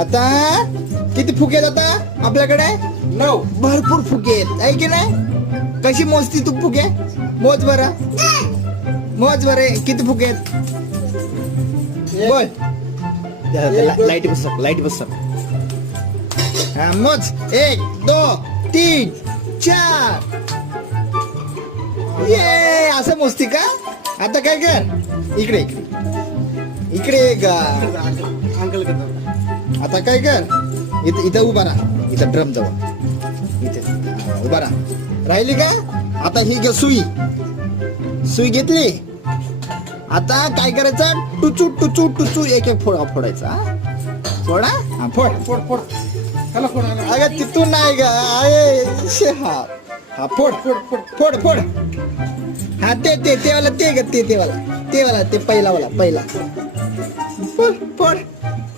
आता किती फुगे आहेत आता आपल्याकडे? 9. भरपूर फुगे आहेत आहे की नाही? कशी मोजती तू फुगे? मोज बरं, मोज बरं किती फुगे आहेत बोल. लाईट बसव, लाईट बसव. हा मोज. 1 2 3 4. ये असं मोजती का? आता काय कर, इकडे इकडे इकडे गा. अंकल करतो. आता काय कर, इथं इथं उभा राहा, इथं ड्रम जवळ इथे उभा राहा. राहिली का? आता ही घे सुई, सुई घेतली. आता काय करायचं, टुचू टुचू टुचू एक एक फोडा फोडायचा. फोडा, हा फोड. फोड फोड. ह्याला फोड. अगं तिथून नाही ग, हा हा फोड फोड फोड फोड फोड. हा ते वाला ते ग, ते वाला ते पहिला वाला पहिला. फोड फोड.